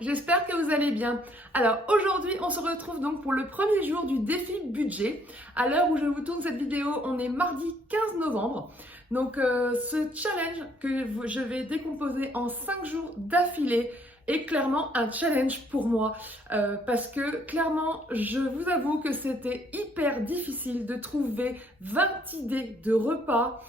J'espère que vous allez bien. Alors aujourd'hui, on se retrouve donc pour le premier jour du défi budget. À l'heure où je vous tourne cette vidéo, on est mardi 15 novembre. Donc ce challenge que je vais décomposer en 5 jours d'affilée est clairement un challenge pour moi parce que clairement, je vous avoue que c'était hyper difficile de trouver 20 idées de repas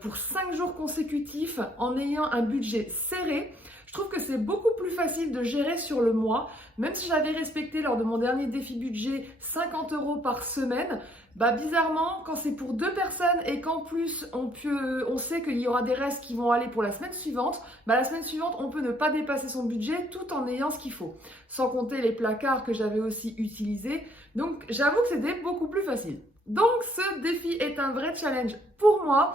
pour 5 jours consécutifs en ayant un budget serré. Je trouve que c'est beaucoup plus facile de gérer sur le mois, même si j'avais respecté lors de mon dernier défi budget 50 € par semaine. Bizarrement, quand c'est pour 2 personnes et qu'en plus on sait qu'il y aura des restes qui vont aller pour la semaine suivante, la semaine suivante on peut ne pas dépasser son budget tout en ayant ce qu'il faut. Sans compter les placards que j'avais aussi utilisés. Donc j'avoue que c'était beaucoup plus facile. Donc ce défi est un vrai challenge pour moi.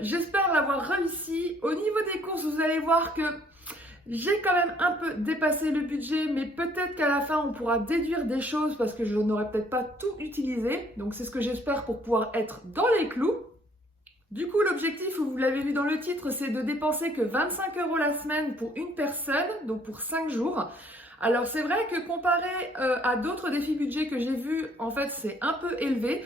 J'espère l'avoir réussi. Au niveau des courses, vous allez voir que j'ai quand même un peu dépassé le budget, mais peut-être qu'à la fin, on pourra déduire des choses parce que je n'aurai peut-être pas tout utilisé. Donc, c'est ce que j'espère pour pouvoir être dans les clous. Du coup, l'objectif, vous l'avez vu dans le titre, c'est de dépenser que 25 € la semaine pour une personne, donc pour 5 jours. Alors, c'est vrai que comparé à d'autres défis budget que j'ai vus, en fait, c'est un peu élevé.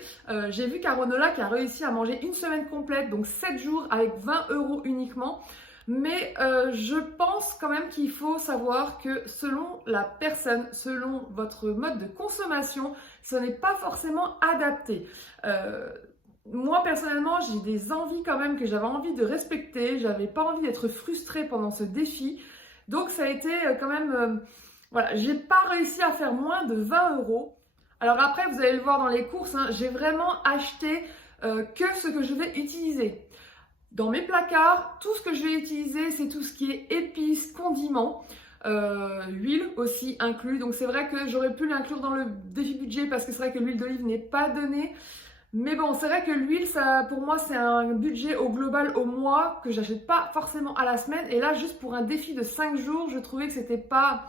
J'ai vu Caronola qui a réussi à manger une semaine complète, donc 7 jours avec 20 € uniquement. Mais je pense quand même qu'il faut savoir que selon la personne, selon votre mode de consommation, ce n'est pas forcément adapté. Moi personnellement, j'ai des envies quand même que j'avais envie de respecter. J'avais pas envie d'être frustrée pendant ce défi. Donc ça a été quand même... voilà, j'ai pas réussi à faire moins de 20 €. Alors après, vous allez le voir dans les courses, hein, j'ai vraiment acheté que ce que je vais utiliser. Dans mes placards, tout ce que je vais utiliser, c'est tout ce qui est épices, condiments, huile aussi inclus. Donc c'est vrai que j'aurais pu l'inclure dans le défi budget parce que c'est vrai que l'huile d'olive n'est pas donnée. Mais bon, c'est vrai que l'huile, ça, pour moi, c'est un budget au global au mois que j'achète pas forcément à la semaine. Et là, juste pour un défi de 5 jours, je trouvais que c'était pas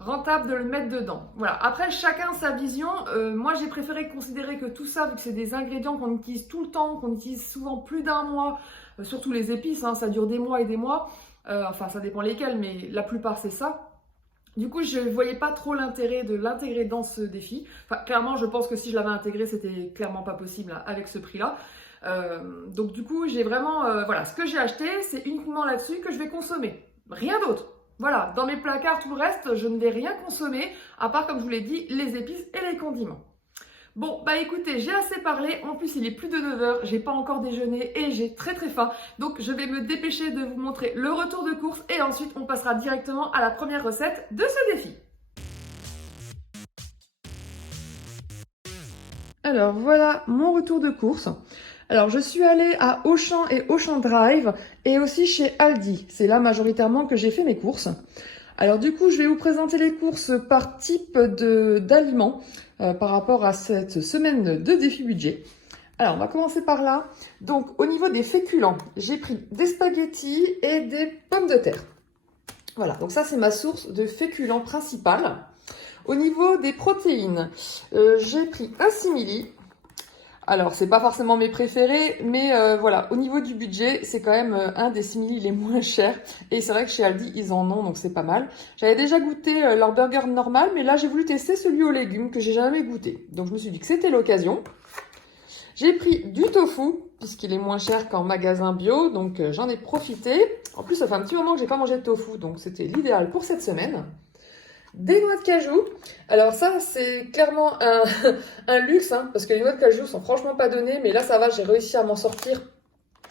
rentable de le mettre dedans. Voilà. Après, chacun sa vision. Moi, j'ai préféré considérer que tout ça, vu que c'est des ingrédients qu'on utilise tout le temps, qu'on utilise souvent plus d'un mois, surtout les épices, hein, ça dure des mois et des mois. Enfin, ça dépend lesquels, mais la plupart, c'est ça. Du coup, je ne voyais pas trop l'intérêt de l'intégrer dans ce défi. Enfin, clairement, je pense que si je l'avais intégré, c'était clairement pas possible hein, avec ce prix-là. Donc, du coup, j'ai vraiment... voilà, ce que j'ai acheté, c'est uniquement là-dessus que je vais consommer. Rien d'autre. Voilà, dans mes placards, tout le reste, je ne vais rien consommer, à part, comme je vous l'ai dit, les épices et les condiments. Bon, écoutez, j'ai assez parlé. En plus, il est plus de 9 h, j'ai pas encore déjeuné et j'ai très faim. Donc, je vais me dépêcher de vous montrer le retour de course et ensuite, on passera directement à la première recette de ce défi. Alors, voilà mon retour de course. Alors, je suis allée à Auchan et Auchan Drive et aussi chez Aldi. C'est là majoritairement que j'ai fait mes courses. Alors du coup, je vais vous présenter les courses par type d'aliments par rapport à cette semaine de défi budget. Alors, on va commencer par là. Donc, au niveau des féculents, j'ai pris des spaghettis et des pommes de terre. Voilà, donc ça, c'est ma source de féculents principale. Au niveau des protéines, j'ai pris un simili. Alors, c'est pas forcément mes préférés, mais voilà, au niveau du budget, c'est quand même un des simili les moins chers. Et c'est vrai que chez Aldi, ils en ont, donc c'est pas mal. J'avais déjà goûté leur burger normal, mais là, j'ai voulu tester celui aux légumes que j'ai jamais goûté. Donc, je me suis dit que c'était l'occasion. J'ai pris du tofu, puisqu'il est moins cher qu'en magasin bio, donc j'en ai profité. En plus, ça fait un petit moment que j'ai pas mangé de tofu, donc c'était l'idéal pour cette semaine. Des noix de cajou. Alors ça, c'est clairement un luxe, hein, parce que les noix de cajou sont franchement pas données, mais là, ça va, j'ai réussi à m'en sortir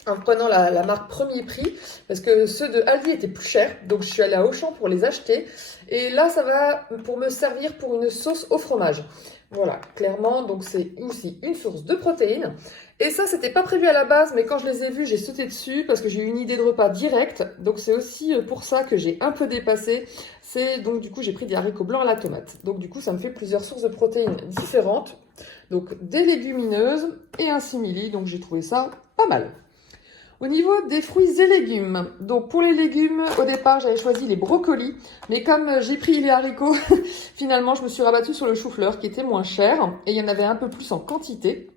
en prenant la marque Premier Prix, parce que ceux de Aldi étaient plus chers, donc je suis allée à Auchan pour les acheter. Et là, ça va pour me servir pour une sauce au fromage. Voilà, clairement, donc c'est aussi une source de protéines. Et ça, c'était pas prévu à la base, mais quand je les ai vus, j'ai sauté dessus parce que j'ai eu une idée de repas directe. Donc c'est aussi pour ça que j'ai un peu dépassé. C'est donc du coup, j'ai pris des haricots blancs à la tomate. Donc du coup, ça me fait plusieurs sources de protéines différentes. Donc des légumineuses et un simili, donc j'ai trouvé ça pas mal. Au niveau des fruits et légumes, donc pour les légumes, au départ j'avais choisi les brocolis, mais comme j'ai pris les haricots, finalement je me suis rabattue sur le chou-fleur qui était moins cher et il y en avait un peu plus en quantité.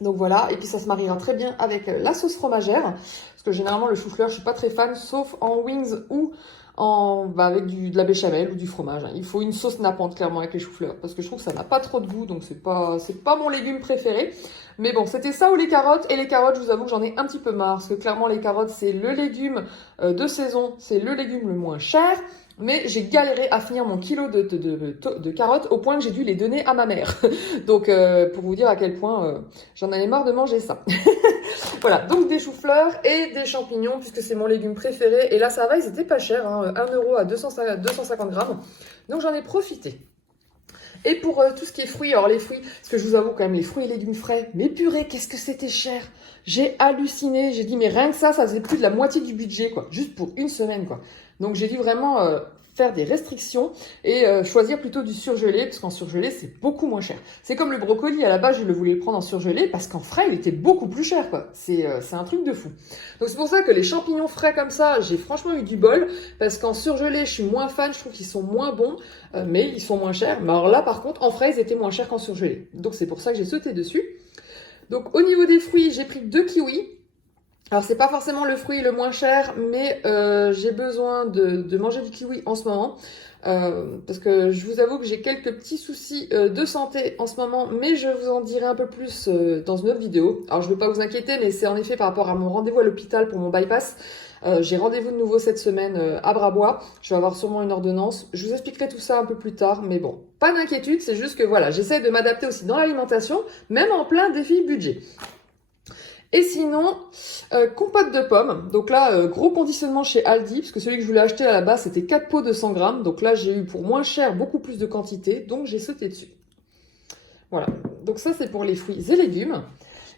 Donc voilà, et puis ça se mariera très bien avec la sauce fromagère, parce que généralement le chou-fleur je suis pas très fan, sauf en wings ou avec de la béchamel ou du fromage. Il faut une sauce nappante clairement avec les choux-fleurs, parce que je trouve que ça n'a pas trop de goût, donc c'est pas mon légume préféré. Mais bon, c'était ça ou les carottes, et les carottes, je vous avoue que j'en ai un petit peu marre, parce que clairement les carottes c'est le légume de saison, c'est le légume le moins cher. Mais j'ai galéré à finir mon kilo de carottes au point que j'ai dû les donner à ma mère. Donc, pour vous dire à quel point j'en avais marre de manger ça. Voilà, donc des choux-fleurs et des champignons, puisque c'est mon légume préféré. Et là, ça va, ils étaient pas chers, hein, 1 euro à 250 grammes. Donc, j'en ai profité. Et pour tout ce qui est fruits, alors les fruits, parce que je vous avoue quand même, les fruits et légumes frais, mais purée, qu'est-ce que c'était cher! J'ai halluciné, j'ai dit, mais rien que ça faisait plus de la moitié du budget, quoi, juste pour une semaine, quoi. Donc j'ai dû vraiment faire des restrictions et choisir plutôt du surgelé, parce qu'en surgelé, c'est beaucoup moins cher. C'est comme le brocoli, à la base, je le voulais le prendre en surgelé, parce qu'en frais, il était beaucoup plus cher, quoi. C'est un truc de fou. Donc c'est pour ça que les champignons frais comme ça, j'ai franchement eu du bol, parce qu'en surgelé, je suis moins fan, je trouve qu'ils sont moins bons, mais ils sont moins chers. Mais alors là, par contre, en frais, ils étaient moins chers qu'en surgelé. Donc c'est pour ça que j'ai sauté dessus. Donc au niveau des fruits, j'ai pris 2 kiwis. Alors c'est pas forcément le fruit le moins cher, mais j'ai besoin de manger du kiwi en ce moment. Parce que je vous avoue que j'ai quelques petits soucis de santé en ce moment, mais je vous en dirai un peu plus dans une autre vidéo. Alors je ne veux pas vous inquiéter, mais c'est en effet par rapport à mon rendez-vous à l'hôpital pour mon bypass. J'ai rendez-vous de nouveau cette semaine à Bras-Bois. Je vais avoir sûrement une ordonnance. Je vous expliquerai tout ça un peu plus tard, mais bon, pas d'inquiétude, c'est juste que voilà, j'essaie de m'adapter aussi dans l'alimentation, même en plein défi budget. Et sinon, compote de pommes. Donc là, gros conditionnement chez Aldi, parce que celui que je voulais acheter à la base, c'était 4 pots de 100 grammes. Donc là, j'ai eu pour moins cher, beaucoup plus de quantité. Donc j'ai sauté dessus. Voilà. Donc ça, c'est pour les fruits et légumes.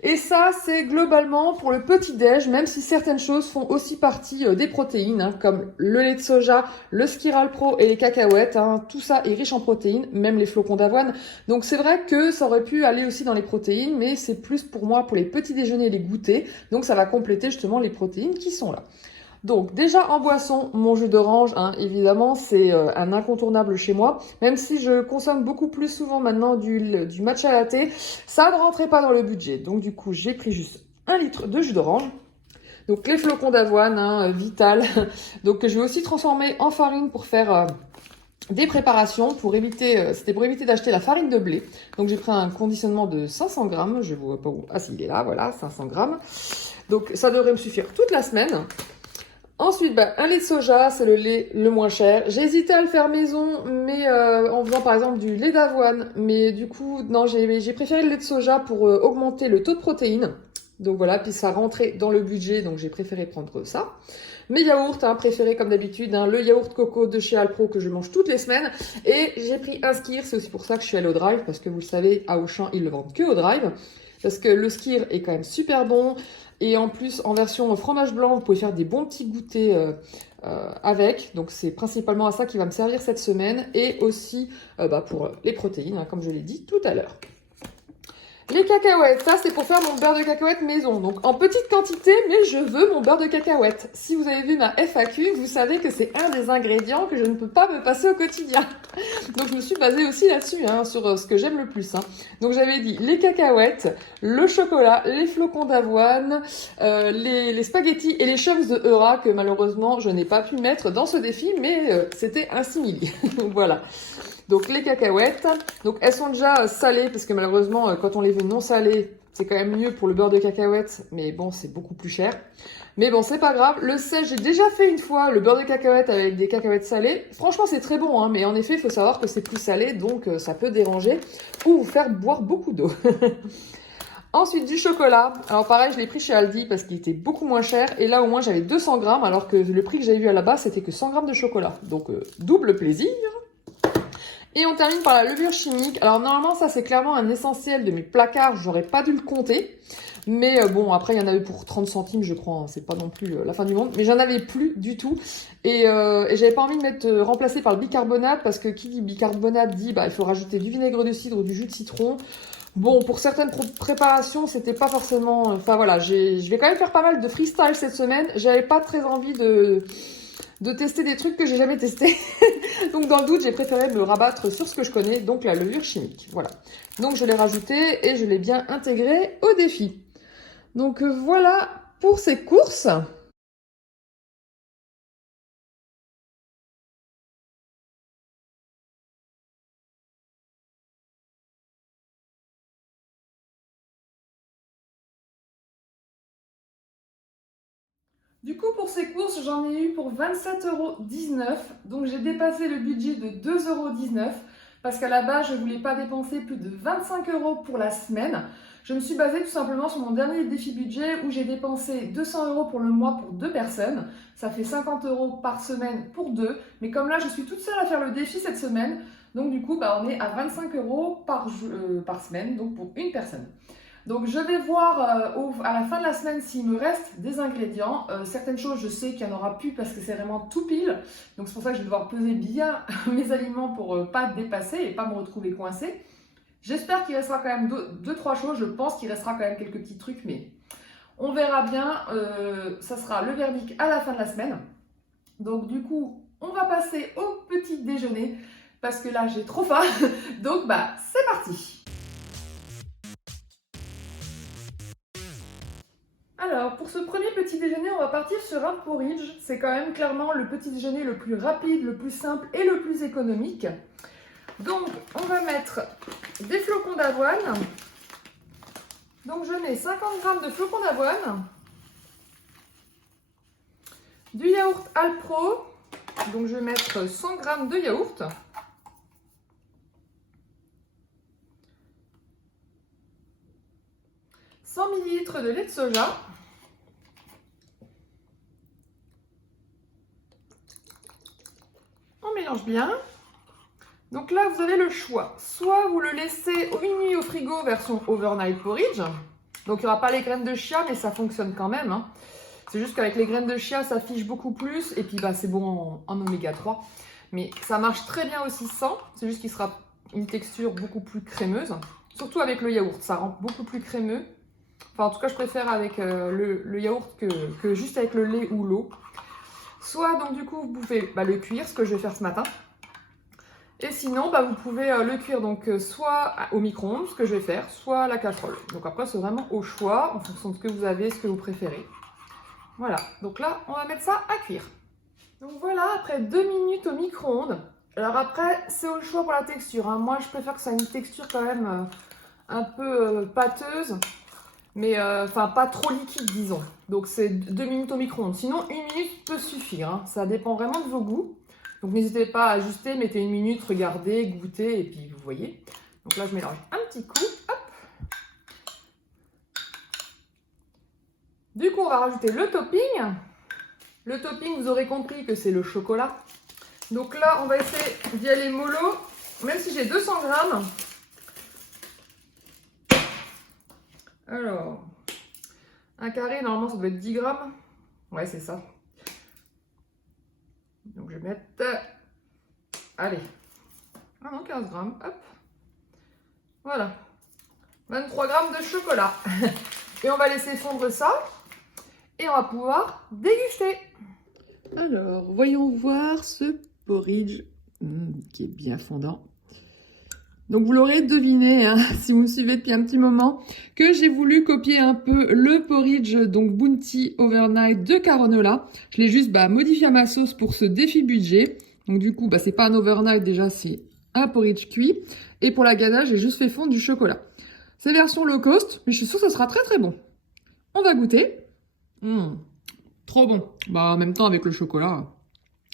Et ça, c'est globalement pour le petit-déj, même si certaines choses font aussi partie des protéines, hein, comme le lait de soja, le Skiral Pro et les cacahuètes. Hein, tout ça est riche en protéines, même les flocons d'avoine. Donc c'est vrai que ça aurait pu aller aussi dans les protéines, mais c'est plus pour moi pour les petits déjeuners et les goûters. Donc ça va compléter justement les protéines qui sont là. Donc déjà en boisson, mon jus d'orange, hein, évidemment, c'est un incontournable chez moi. Même si je consomme beaucoup plus souvent maintenant du matcha latte, ça ne rentrait pas dans le budget. Donc du coup, j'ai pris juste 1 litre de jus d'orange. Donc les flocons d'avoine, hein, Vital. Donc je vais aussi transformer en farine pour faire des préparations pour éviter, c'était pour éviter d'acheter la farine de blé. Donc j'ai pris un conditionnement de 500 grammes. Je vous vois pas où. Ah si, il est là, voilà, 500 grammes. Donc ça devrait me suffire toute la semaine. Ensuite, un lait de soja, c'est le lait le moins cher. J'ai hésité à le faire maison, mais en faisant par exemple du lait d'avoine. Mais du coup, non, j'ai préféré le lait de soja pour augmenter le taux de protéines. Donc voilà, puis ça rentrait dans le budget, donc j'ai préféré prendre ça. Mes yaourts, hein, préférés comme d'habitude, hein, le yaourt coco de chez Alpro que je mange toutes les semaines. Et j'ai pris un skyr, c'est aussi pour ça que je suis allée au Drive, parce que vous le savez, à Auchan, ils le vendent que au Drive. Parce que le skyr est quand même super bon. Et en plus, en version fromage blanc, vous pouvez faire des bons petits goûters avec. Donc, c'est principalement à ça qui va me servir cette semaine. Et aussi pour les protéines, hein, comme je l'ai dit tout à l'heure. Les cacahuètes, ça c'est pour faire mon beurre de cacahuète maison. Donc en petite quantité, mais je veux mon beurre de cacahuète. Si vous avez vu ma FAQ, vous savez que c'est un des ingrédients que je ne peux pas me passer au quotidien. Donc je me suis basée aussi là-dessus, hein, sur ce que j'aime le plus. Hein. Donc j'avais dit les cacahuètes, le chocolat, les flocons d'avoine, les spaghettis et les chums de Eura que malheureusement je n'ai pas pu mettre dans ce défi, mais c'était un simili. Voilà. Donc les cacahuètes, donc elles sont déjà salées parce que malheureusement quand on les veut non salées, c'est quand même mieux pour le beurre de cacahuètes, mais bon c'est beaucoup plus cher. Mais bon c'est pas grave, le sel j'ai déjà fait une fois, le beurre de cacahuètes avec des cacahuètes salées. Franchement c'est très bon, hein, mais en effet il faut savoir que c'est plus salé, donc ça peut déranger ou vous faire boire beaucoup d'eau. Ensuite, du chocolat. Alors pareil, je l'ai pris chez Aldi parce qu'il était beaucoup moins cher. Et là, au moins, j'avais 200 grammes, alors que le prix que j'avais vu à la base, c'était que 100 grammes de chocolat. Donc, double plaisir. Et on termine par la levure chimique. Alors normalement, ça, c'est clairement un essentiel de mes placards. J'aurais pas dû le compter. Mais bon, après, il y en avait pour 30 centimes, je crois. Hein. C'est pas non plus la fin du monde. Mais j'en avais plus du tout. Et j'avais pas envie de m'être remplacée par le bicarbonate. Parce que qui dit bicarbonate dit, il faut rajouter du vinaigre de cidre ou du jus de citron. Bon, pour certaines préparations, c'était pas forcément... Enfin voilà, je vais quand même faire pas mal de freestyle cette semaine. J'avais pas très envie de tester des trucs que j'ai jamais testés. Donc dans le doute, j'ai préféré me rabattre sur ce que je connais, donc la levure chimique. Voilà. Donc je l'ai rajouté et je l'ai bien intégré au défi. Donc voilà pour ces courses. Du coup, pour ces courses, j'en ai eu pour 27,19 €. Donc, j'ai dépassé le budget de 2,19 € parce qu'à la base, je ne voulais pas dépenser plus de 25 € pour la semaine. Je me suis basée tout simplement sur mon dernier défi budget où j'ai dépensé 200 € pour le mois pour 2 personnes. Ça fait 50 € par semaine pour 2. Mais comme là, je suis toute seule à faire le défi cette semaine, donc du coup, on est à 25 € par semaine, donc pour une personne. Donc je vais voir à la fin de la semaine s'il me reste des ingrédients. Certaines choses, je sais qu'il n'y en aura plus parce que c'est vraiment tout pile. Donc c'est pour ça que je vais devoir peser bien mes aliments pour ne pas dépasser et pas me retrouver coincée. J'espère qu'il restera quand même 2-3 choses. Je pense qu'il restera quand même quelques petits trucs, mais on verra bien. Ça sera le verdict à la fin de la semaine. Donc du coup, on va passer au petit déjeuner parce que là, j'ai trop faim. Donc c'est parti! Alors, pour ce premier petit déjeuner, on va partir sur un porridge. C'est quand même clairement le petit déjeuner le plus rapide, le plus simple et le plus économique. Donc, on va mettre des flocons d'avoine. Donc, je mets 50 g de flocons d'avoine, du yaourt Alpro. Donc, je vais mettre 100 g de yaourt. « 100 ml de lait de soja. » On mélange bien. Donc là, vous avez le choix. Soit vous le laissez une nuit au frigo version overnight porridge. Donc il n'y aura pas les graines de chia, mais ça fonctionne quand même. Hein. C'est juste qu'avec les graines de chia, ça fiche beaucoup plus. Et puis c'est bon en oméga 3. Mais ça marche très bien aussi sans. C'est juste qu'il sera une texture beaucoup plus crémeuse. Surtout avec le yaourt, ça rend beaucoup plus crémeux. Enfin, en tout cas, je préfère avec le yaourt que juste avec le lait ou l'eau. Soit, donc du coup, vous pouvez le cuire, ce que je vais faire ce matin. Et sinon, vous pouvez le cuire donc soit au micro-ondes, ce que je vais faire, soit à la casserole. Donc après, c'est vraiment au choix, en fonction de ce que vous avez, ce que vous préférez. Voilà, donc là, on va mettre ça à cuire. Donc voilà, après 2 minutes au micro-ondes. Alors après, c'est au choix pour la texture. Hein. Moi, je préfère que ça ait une texture quand même un peu pâteuse. Mais pas trop liquide, disons. Donc c'est 2 minutes au micro-ondes. Sinon, 1 minute peut suffire. Hein. Ça dépend vraiment de vos goûts. Donc n'hésitez pas à ajuster, mettez 1 minute, regardez, goûtez, et puis vous voyez. Donc là, je mélange un petit coup. Hop. Du coup, on va rajouter le topping. Le topping, vous aurez compris que c'est le chocolat. Donc là, on va essayer d'y aller mollo. Même si j'ai 200 grammes. Alors, un carré, normalement, ça doit être 10 grammes. Ouais, c'est ça. Donc, je vais mettre... Allez. Ah non, 15 grammes. Hop. Voilà. 23 grammes de chocolat. Et on va laisser fondre ça. Et on va pouvoir déguster. Alors, voyons voir ce porridge qui est bien fondant. Donc vous l'aurez deviné, hein, si vous me suivez depuis un petit moment, que j'ai voulu copier un peu le porridge, donc Bounty Overnight de Caronola. Je l'ai juste modifié à ma sauce pour ce défi budget. Donc du coup, c'est pas un overnight déjà, c'est un porridge cuit. Et pour la ganache, j'ai juste fait fondre du chocolat. C'est version low cost, mais je suis sûre que ça sera très très bon. On va goûter. Trop bon. En même temps avec le chocolat.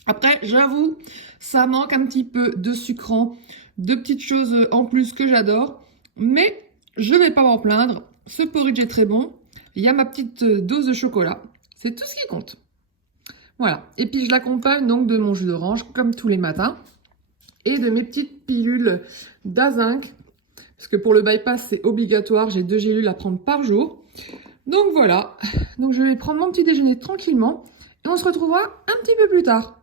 Après, j'avoue, ça manque un petit peu de sucrant. 2 petites choses en plus que j'adore, mais je vais pas m'en plaindre. ce porridge est très bon. Il y a ma petite dose de chocolat. C'est tout ce qui compte. Voilà. Et puis je l'accompagne donc de mon jus d'orange comme tous les matins. Et de mes petites pilules d'Azinc. Parce que pour le bypass, c'est obligatoire. J'ai 2 gélules à prendre par jour. Donc voilà. Donc je vais prendre mon petit déjeuner tranquillement. Et on se retrouvera un petit peu plus tard.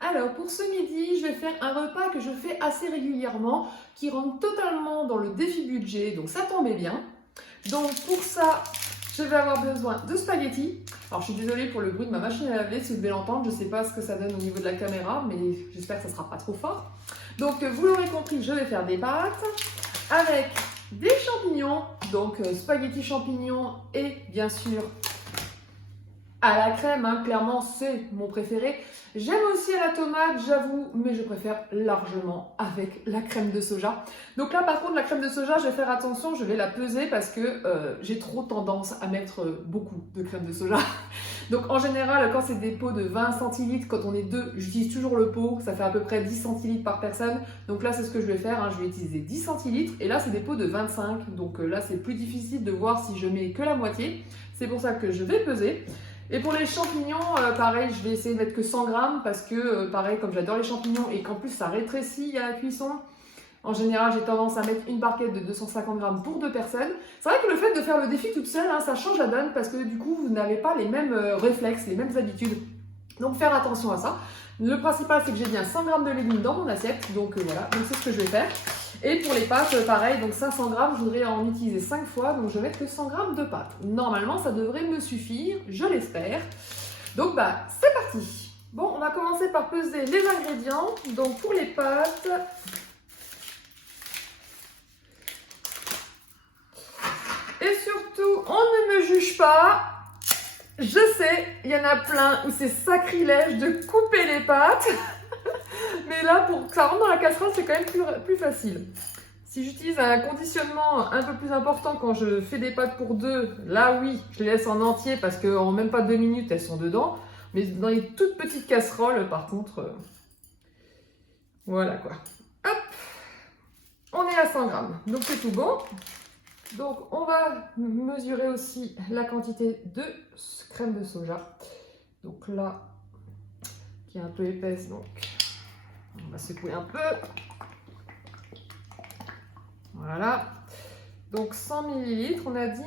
Alors pour ce midi, je vais faire un repas que je fais assez régulièrement, qui rentre totalement dans le défi budget, donc ça tombait bien. Donc pour ça, je vais avoir besoin de spaghettis. Alors je suis désolée pour le bruit de ma machine à laver, si vous devez l'entendre, je ne sais pas ce que ça donne au niveau de la caméra, mais j'espère que ça ne sera pas trop fort. Donc vous l'aurez compris, je vais faire des pâtes avec des champignons, donc spaghettis champignons et bien sûr à la crème, hein, clairement c'est mon préféré. J'aime aussi à la tomate, j'avoue, mais je préfère largement avec la crème de soja. Donc là par contre la crème de soja, je vais faire attention, je vais la peser parce que j'ai trop tendance à mettre beaucoup de crème de soja. Donc en général quand c'est des pots de 20 centilitres, quand on est deux, j'utilise toujours le pot, ça fait à peu près 10 centilitres par personne. Donc là c'est ce que je vais faire, hein, je vais utiliser 10 centilitres et là c'est des pots de 25. Donc là c'est plus difficile de voir si je mets que la moitié. C'est pour ça que je vais peser. Et pour les champignons, pareil, je vais essayer de mettre que 100 grammes parce que, pareil, comme j'adore les champignons et qu'en plus ça rétrécit à la cuisson, en général, j'ai tendance à mettre une barquette de 250 grammes pour 2 personnes. C'est vrai que le fait de faire le défi toute seule, hein, ça change la donne parce que du coup, vous n'avez pas les mêmes réflexes, les mêmes habitudes. Donc, faire attention à ça. Le principal, c'est que j'ai bien 100 grammes de légumes dans mon assiette. Donc, voilà, donc c'est ce que je vais faire. Et pour les pâtes, pareil, donc 500 grammes, je voudrais en utiliser 5 fois, donc je vais mettre que 100 grammes de pâtes. Normalement, ça devrait me suffire, je l'espère. Donc, bah, c'est parti. Bon, on va commencer par peser les ingrédients. Donc, pour les pâtes, et surtout, on ne me juge pas. Je sais, il y en a plein où c'est sacrilège de couper les pâtes. Mais là, pour que ça rentre dans la casserole, c'est quand même plus facile. Si j'utilise un conditionnement un peu plus important quand je fais des pâtes pour 2, là oui, je les laisse en entier parce qu'en même pas 2 minutes, elles sont dedans. Mais dans les toutes petites casseroles, par contre, voilà quoi. Hop, on est à 100 grammes, donc c'est tout bon. Donc on va mesurer aussi la quantité de crème de soja. Donc là, qui est un peu épaisse, donc on va secouer un peu. Voilà. Donc 100 ml, on a dit.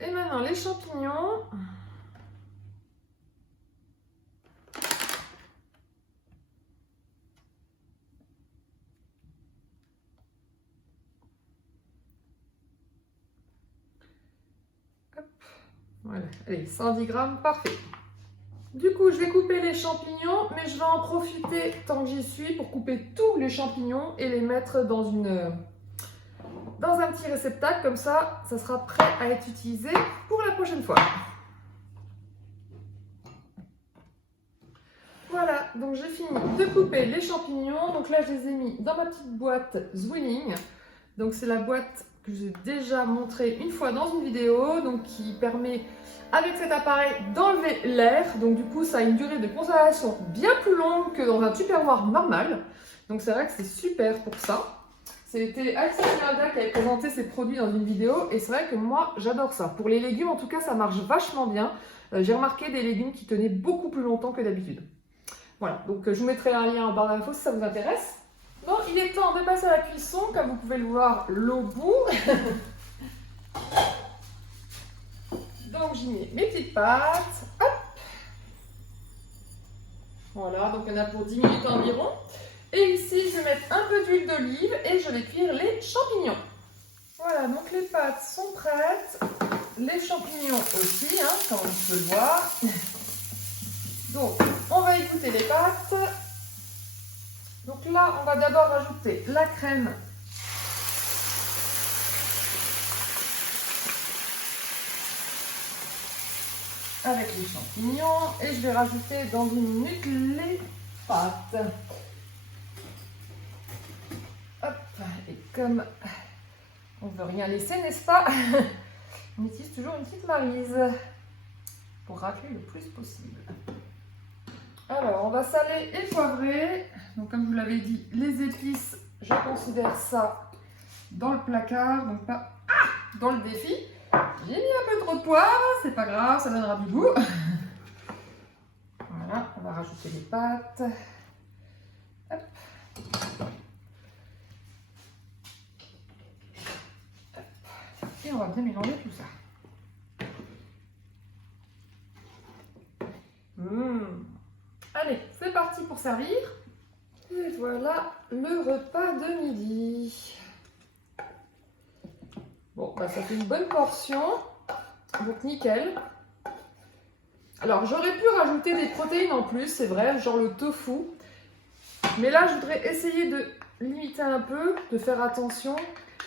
Et maintenant les champignons. Hop. Voilà, allez, 110 grammes, parfait. Du coup, je vais couper les champignons, mais je vais en profiter tant que j'y suis pour couper tous les champignons et les mettre dans un petit réceptacle. Comme ça, ça sera prêt à être utilisé pour la prochaine fois. Voilà, donc j'ai fini de couper les champignons. Donc là, je les ai mis dans ma petite boîte Zwilling. Donc c'est la boîte que j'ai déjà montrée une fois dans une vidéo, donc qui permet avec cet appareil d'enlever l'air. Donc du coup, ça a une durée de conservation bien plus longue que dans un tupperware normal. Donc c'est vrai que c'est super pour ça. C'était Alexa Miranda qui avait présenté ses produits dans une vidéo et c'est vrai que moi, j'adore ça. Pour les légumes, en tout cas, ça marche vachement bien. J'ai remarqué des légumes qui tenaient beaucoup plus longtemps que d'habitude. Voilà, donc je vous mettrai un lien en barre d'infos si ça vous intéresse. Bon, il est temps de passer à la cuisson. Comme vous pouvez le voir, l'eau bout. Donc j'y mets mes petites pâtes. Hop. Voilà, donc il y en a pour 10 minutes environ. Et ici, je vais mettre un peu d'huile d'olive et je vais cuire les champignons. Voilà, donc les pâtes sont prêtes. Les champignons aussi, hein, comme vous pouvez le voir. Donc, on va égoutter les pâtes. Donc là, on va d'abord rajouter la crème. Avec les champignons. Et je vais rajouter dans une minute les pâtes. Hop, et comme on ne veut rien laisser, n'est-ce pas? On utilise toujours une petite maryse pour racler le plus possible. Alors, on va saler et poivrer. Donc, comme je vous l'avais dit, les épices, je considère ça dans le placard, donc pas dans le défi. J'ai mis un peu trop de poivre, c'est pas grave, ça donnera du goût. Voilà, on va rajouter les pâtes. Hop. Et on va bien mélanger tout ça. Allez, c'est parti pour servir. Et voilà le repas de midi. Bon, bah ça fait une bonne portion, donc nickel. Alors, j'aurais pu rajouter des protéines en plus, c'est vrai, genre le tofu. Mais là, je voudrais essayer de limiter un peu, de faire attention.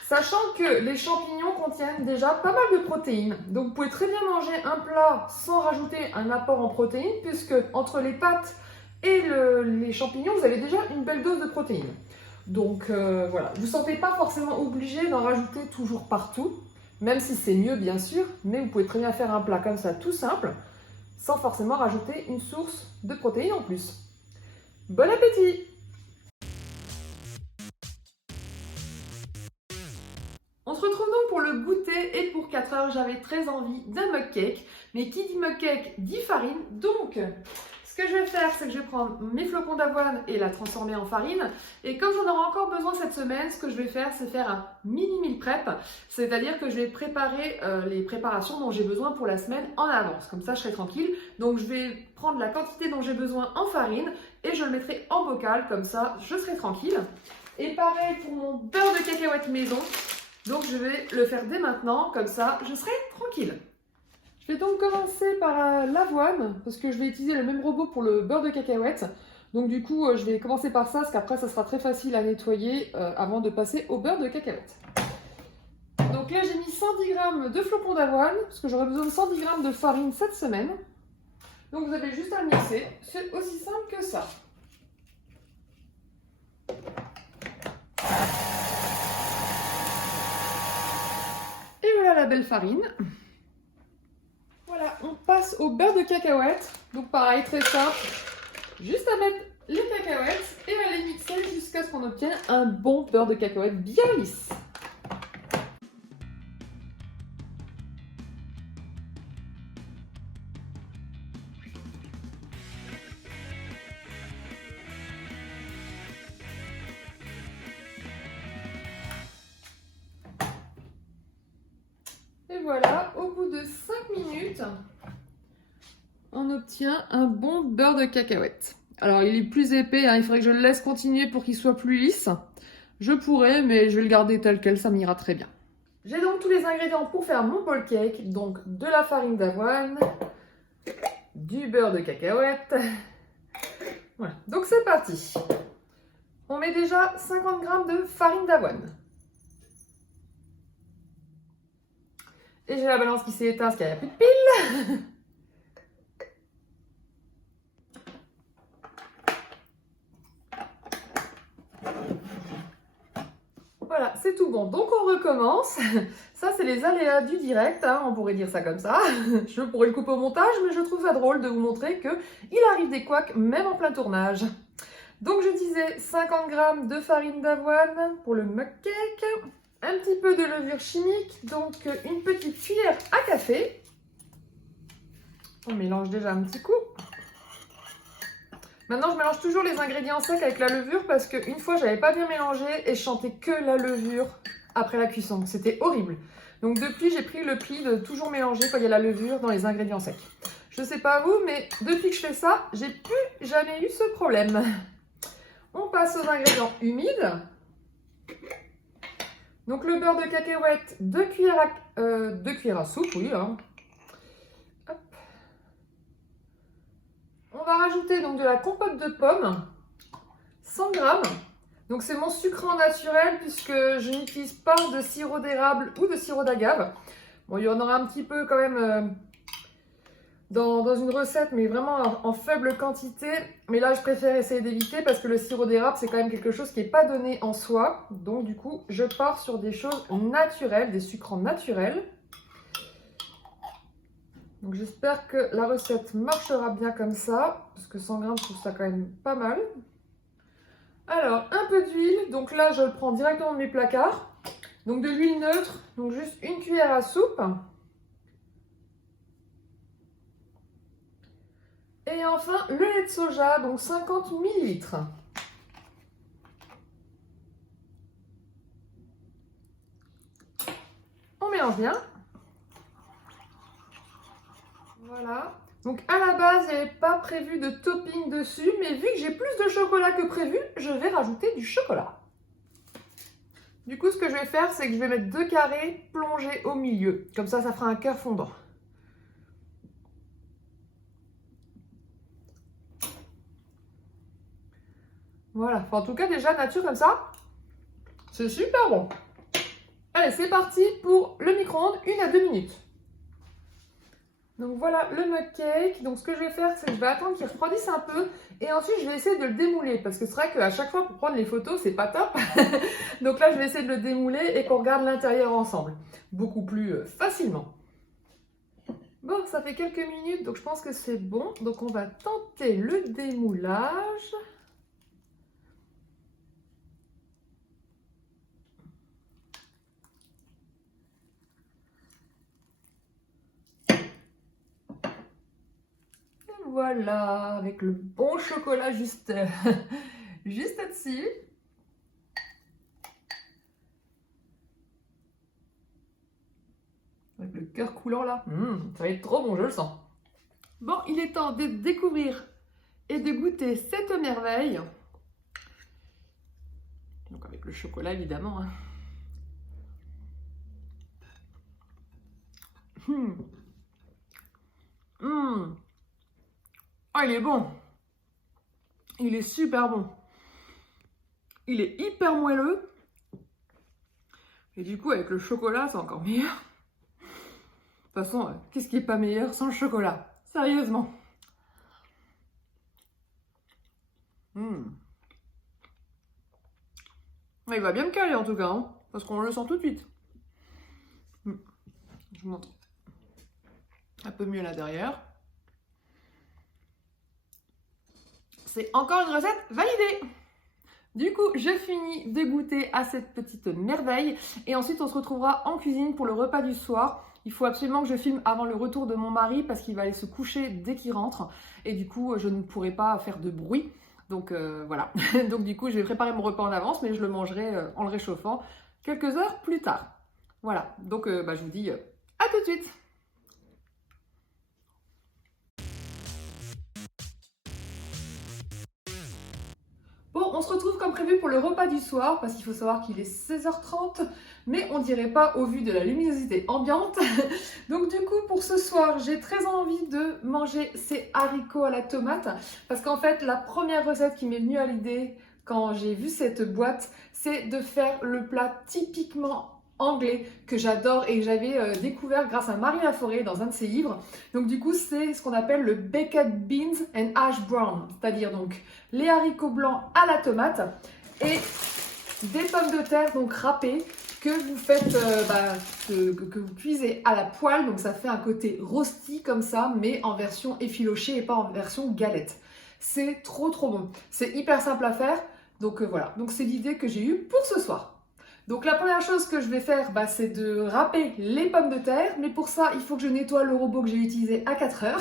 Sachant que les champignons contiennent déjà pas mal de protéines. Donc, vous pouvez très bien manger un plat sans rajouter un apport en protéines, puisque entre les pâtes et les champignons, vous avez déjà une belle dose de protéines. Donc, voilà. Vous ne vous sentez pas forcément obligé d'en rajouter toujours partout, même si c'est mieux, bien sûr. Mais vous pouvez très bien faire un plat comme ça, tout simple, sans forcément rajouter une source de protéines en plus. Bon appétit! On se retrouve donc pour le goûter et pour 4 heures, j'avais très envie d'un mug cake. Mais qui dit mug cake dit farine. Donc, ce que je vais faire, c'est que je vais prendre mes flocons d'avoine et la transformer en farine. Et comme j'en aurai encore besoin cette semaine, ce que je vais faire, c'est faire un mini meal prep. C'est-à-dire que je vais préparer les préparations dont j'ai besoin pour la semaine en avance. Comme ça, je serai tranquille. Donc, je vais prendre la quantité dont j'ai besoin en farine et je le mettrai en bocal. Comme ça, je serai tranquille. Et pareil pour mon beurre de cacahuète maison. Donc, je vais le faire dès maintenant. Comme ça, je serai tranquille. Je vais donc commencer par l'avoine, parce que je vais utiliser le même robot pour le beurre de cacahuète. Donc du coup, je vais commencer par ça, parce qu'après, ça sera très facile à nettoyer avant de passer au beurre de cacahuète. Donc là, j'ai mis 110 g de flocons d'avoine, parce que j'aurai besoin de 110 g de farine cette semaine. Donc vous avez juste à le mixer, c'est aussi simple que ça. Et voilà la belle farine. Voilà, on passe au beurre de cacahuète. Donc pareil, très simple. Juste à mettre les cacahuètes et à les mixer jusqu'à ce qu'on obtienne un bon beurre de cacahuète bien lisse. Et voilà, au bout de 5 minutes, on obtient un bon beurre de cacahuète. Alors, il est plus épais, hein, il faudrait que je le laisse continuer pour qu'il soit plus lisse. Je pourrais, mais je vais le garder tel quel, ça m'ira très bien. J'ai donc tous les ingrédients pour faire mon bowl cake. Donc, de la farine d'avoine, du beurre de cacahuète. Voilà, donc c'est parti. On met déjà 50 g de farine d'avoine. Et j'ai la balance qui s'est éteinte parce qu'il n'y a plus de pile. Voilà, c'est tout bon. Donc on recommence. Ça, c'est les aléas du direct, hein, on pourrait dire ça comme ça. Je pourrais le couper au montage, mais je trouve ça drôle de vous montrer qu'il arrive des couacs même en plein tournage. Donc je disais 50 g de farine d'avoine pour le mug cake. Un petit peu de levure chimique, donc une petite cuillère à café. On mélange déjà un petit coup. Maintenant, je mélange toujours les ingrédients secs avec la levure parce qu'une fois, j'avais pas bien mélangé et je sentais que la levure après la cuisson. C'était horrible. Donc depuis, j'ai pris le pli de toujours mélanger quand il y a la levure dans les ingrédients secs. Je sais pas vous, mais depuis que je fais ça, j'ai plus jamais eu ce problème. On passe aux ingrédients humides. Donc le beurre de cacahuète, 2 cuillères à soupe, oui. Hein. Hop. On va rajouter donc de la compote de pommes, 100 g. Donc c'est mon sucrant naturel puisque je n'utilise pas de sirop d'érable ou de sirop d'agave. Bon, il y en aura un petit peu quand même dans une recette, mais vraiment en faible quantité. Mais là, je préfère essayer d'éviter parce que le sirop d'érable, c'est quand même quelque chose qui n'est pas donné en soi. Donc du coup, je pars sur des choses naturelles, des sucrants naturels. Donc j'espère que la recette marchera bien comme ça, parce que 100 grammes, je trouve ça quand même pas mal. Alors, un peu d'huile, donc là je le prends directement de mes placards. Donc de l'huile neutre, donc juste une cuillère à soupe. Et enfin, le lait de soja, donc 50 ml. On mélange bien. Voilà. Donc à la base, il n'y avait pas prévu de topping dessus, mais vu que j'ai plus de chocolat que prévu, je vais rajouter du chocolat. Du coup, ce que je vais faire, c'est que je vais mettre 2 carrés plongés au milieu. Comme ça fera un cœur fondant. Voilà. Enfin, en tout cas, déjà, nature comme ça, c'est super bon. Allez, c'est parti pour le micro-ondes, 1 à 2 minutes. Donc voilà le mug cake. Donc ce que je vais faire, c'est que je vais attendre qu'il refroidisse un peu et ensuite je vais essayer de le démouler parce que c'est vrai qu'à chaque fois pour prendre les photos, c'est pas top. Donc là, je vais essayer de le démouler et qu'on regarde l'intérieur ensemble, beaucoup plus facilement. Bon, ça fait quelques minutes, donc je pense que c'est bon. Donc on va tenter le démoulage. Voilà, avec le bon chocolat juste, juste dessus. Avec le cœur coulant là. Ça va être trop bon, je le sens. Bon, il est temps de découvrir et de goûter cette merveille. Donc avec le chocolat évidemment. Hein. Ah, il est bon. Il est super bon. Il est hyper moelleux. Et du coup, avec le chocolat, c'est encore meilleur. De toute façon, qu'est-ce qui est pas meilleur sans le chocolat? Sérieusement. Il va bien me caler en tout cas, hein, parce qu'on le sent tout de suite. Je vous montre un peu mieux là derrière. C'est encore une recette validée. Du coup, je finis de goûter à cette petite merveille et ensuite on se retrouvera en cuisine pour le repas du soir. Il faut absolument que je filme avant le retour de mon mari parce qu'il va aller se coucher dès qu'il rentre et du coup, je ne pourrai pas faire de bruit. Donc voilà, donc du coup, je vais préparer mon repas en avance mais je le mangerai en le réchauffant quelques heures plus tard. Voilà, donc je vous dis à tout de suite. Bon, on se retrouve comme prévu pour le repas du soir, parce qu'il faut savoir qu'il est 16h30, mais on dirait pas au vu de la luminosité ambiante. Donc du coup, pour ce soir, j'ai très envie de manger ces haricots à la tomate, parce qu'en fait, la première recette qui m'est venue à l'idée quand j'ai vu cette boîte, c'est de faire le plat typiquement anglais que j'adore et que j'avais découvert grâce à Marie Laforêt dans un de ses livres. Donc du coup, c'est ce qu'on appelle le baked beans and hash brown, c'est-à-dire donc les haricots blancs à la tomate et des pommes de terre donc râpées que vous faites, que vous cuisez à la poêle, donc ça fait un côté rosti comme ça, mais en version effilochée et pas en version galette. C'est trop bon. C'est hyper simple à faire, donc voilà. Donc c'est l'idée que j'ai eue pour ce soir. Donc la première chose que je vais faire, c'est de râper les pommes de terre, mais pour ça, il faut que je nettoie le robot que j'ai utilisé à 4 heures,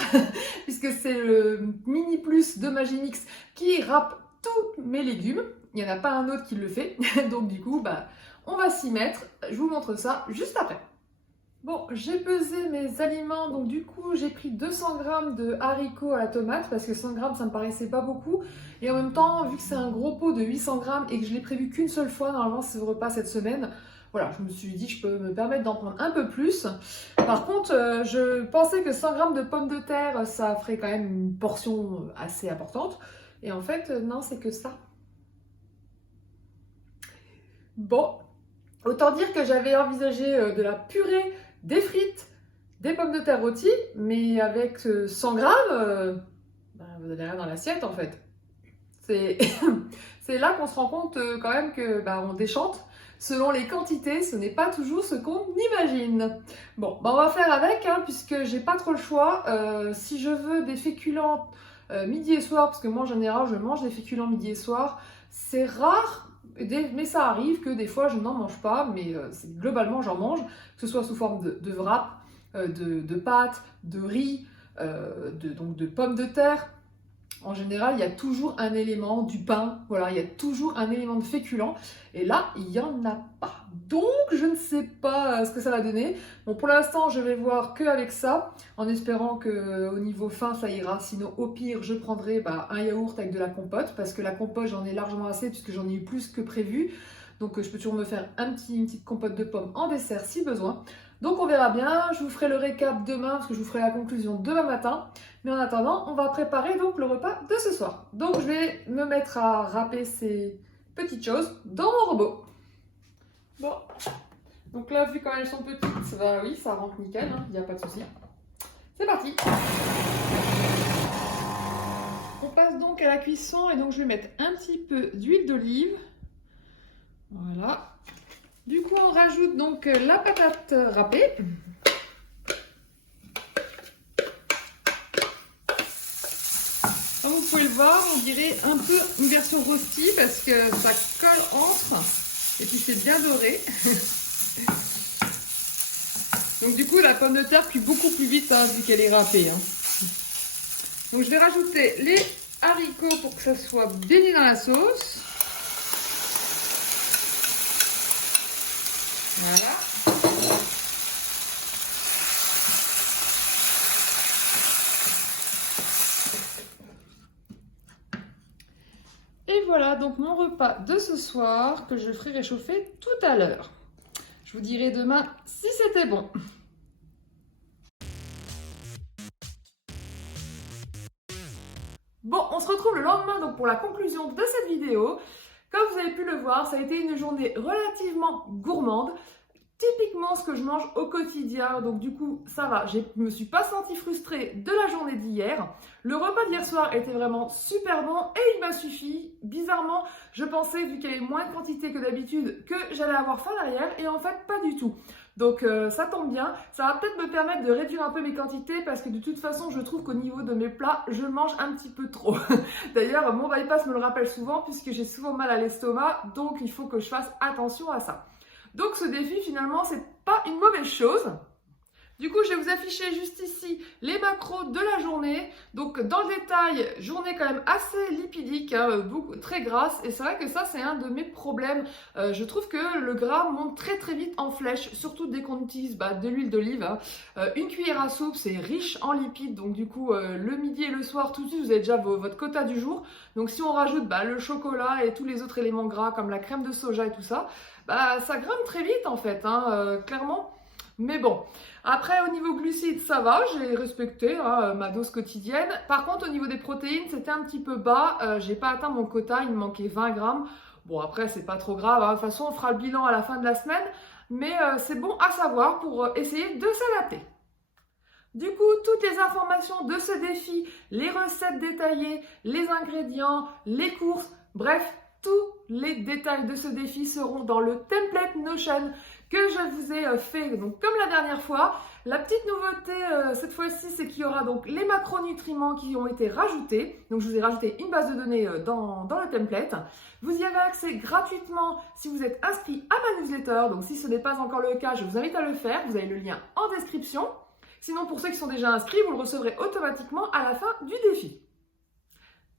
puisque c'est le Mini Plus de Magimix qui râpe tous mes légumes. Il n'y en a pas un autre qui le fait, donc du coup, on va s'y mettre. Je vous montre ça juste après. Bon, j'ai pesé mes aliments, donc du coup j'ai pris 200 g de haricots à la tomate parce que 100 g ça me paraissait pas beaucoup. Et en même temps, vu que c'est un gros pot de 800 g et que je l'ai prévu qu'une seule fois, normalement c'est le repas cette semaine, voilà, je me suis dit je peux me permettre d'en prendre un peu plus. Par contre, je pensais que 100 g de pommes de terre, ça ferait quand même une portion assez importante. Et en fait, non, c'est que ça. Bon, autant dire que j'avais envisagé de la purée, des frites, des pommes de terre rôties, mais avec 100 grammes, vous n'avez rien dans l'assiette en fait. C'est c'est là qu'on se rend compte quand même que on déchante. selon les quantités, ce n'est pas toujours ce qu'on imagine. Bon, bah on va faire avec, hein, puisque j'ai pas trop le choix. Si je veux des féculents midi et soir, parce que moi en général je mange des féculents midi et soir, c'est rare, mais ça arrive que des fois je n'en mange pas, mais globalement j'en mange, que ce soit sous forme de wrap, de pâtes, de riz, donc de pommes de terre. En général, il y a toujours un élément du pain, voilà, il y a toujours un élément de féculent. Et là, il n'y en a pas. Donc, je ne sais pas ce que ça va donner. Bon, pour l'instant, je vais voir qu'avec ça, en espérant qu'au niveau fin, ça ira. Sinon, au pire, je prendrai un yaourt avec de la compote, parce que la compote, j'en ai largement assez, puisque j'en ai eu plus que prévu. Donc, je peux toujours me faire une petite compote de pommes en dessert, si besoin. Donc on verra bien, je vous ferai le récap demain parce que je vous ferai la conclusion demain matin. Mais en attendant, on va préparer donc le repas de ce soir. Donc je vais me mettre à râper ces petites choses dans mon robot. Bon, donc là vu comme elles sont petites, oui, ça rentre nickel, hein, il n'y a pas de souci. C'est parti. On passe donc à la cuisson et donc je vais mettre un petit peu d'huile d'olive. Voilà. Du coup, on rajoute donc la patate râpée. Comme vous pouvez le voir, on dirait un peu une version rosti parce que ça colle entre et puis c'est bien doré. Donc du coup, la pomme de terre cuit beaucoup plus vite hein, vu qu'elle est râpée. Hein. Donc je vais rajouter les haricots pour que ça soit baigné dans la sauce. Voilà. Et voilà donc mon repas de ce soir que je ferai réchauffer tout à l'heure. Je vous dirai demain si c'était bon. Bon, on se retrouve le lendemain donc pour la conclusion de cette vidéo. Comme vous avez pu le voir, ça a été une journée relativement gourmande. Typiquement ce que je mange au quotidien, donc du coup ça va, je ne me suis pas sentie frustrée de la journée d'hier. Le repas d'hier soir était vraiment super bon et il m'a suffi. Bizarrement, je pensais, vu qu'il y avait moins de quantité que d'habitude, que j'allais avoir faim derrière et en fait pas du tout. Donc ça tombe bien, ça va peut-être me permettre de réduire un peu mes quantités parce que de toute façon je trouve qu'au niveau de mes plats, je mange un petit peu trop. D'ailleurs mon bypass me le rappelle souvent puisque j'ai souvent mal à l'estomac, donc il faut que je fasse attention à ça. Donc ce défi finalement c'est pas une mauvaise chose. Du coup je vais vous afficher juste ici les macros de la journée. Donc dans le détail, journée quand même assez lipidique, hein, très grasse. Et c'est vrai que ça c'est un de mes problèmes. Je trouve que le gras monte très très vite en flèche, surtout dès qu'on utilise de l'huile d'olive. Hein. Une cuillère à soupe c'est riche en lipides, donc du coup le midi et le soir tout de suite vous avez déjà votre quota du jour. Donc si on rajoute le chocolat et tous les autres éléments gras comme la crème de soja et tout ça, ça grimpe très vite en fait, hein, clairement. Mais bon, après au niveau glucides ça va, j'ai respecté ma dose quotidienne. Par contre au niveau des protéines c'était un petit peu bas, j'ai pas atteint mon quota, il me manquait 20 grammes. Bon après c'est pas trop grave, hein. De toute façon on fera le bilan à la fin de la semaine. Mais c'est bon à savoir pour essayer de s'adapter. Du coup, toutes les informations de ce défi, les recettes détaillées, les ingrédients, les courses, bref, tous les détails de ce défi seront dans le template Notion que je vous ai fait donc comme la dernière fois. La petite nouveauté cette fois-ci, c'est qu'il y aura donc les macronutriments qui ont été rajoutés. Donc je vous ai rajouté une base de données dans le template. Vous y avez accès gratuitement si vous êtes inscrit à ma newsletter. Donc si ce n'est pas encore le cas, je vous invite à le faire. Vous avez le lien en description. Sinon, pour ceux qui sont déjà inscrits, vous le recevrez automatiquement à la fin du défi.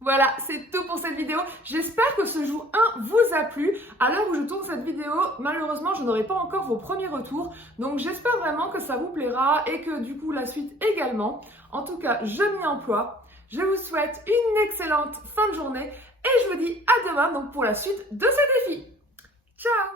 Voilà, c'est tout pour cette vidéo. J'espère que ce jour 1 vous a plu. À l'heure où je tourne cette vidéo, malheureusement, je n'aurai pas encore vos premiers retours. Donc, j'espère vraiment que ça vous plaira et que du coup, la suite également. En tout cas, je m'y emploie. Je vous souhaite une excellente fin de journée et je vous dis à demain donc pour la suite de ce défi. Ciao!